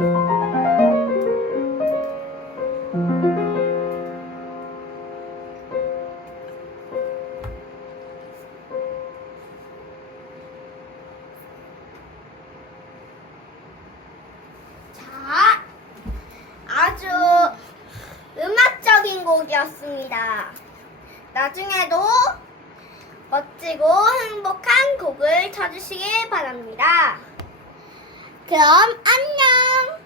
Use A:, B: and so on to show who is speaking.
A: 자, 아주 음악적인 곡이었습니다. 나중에도 멋지고 행복한 곡을 찾으시길 바랍니다. 그럼 안녕.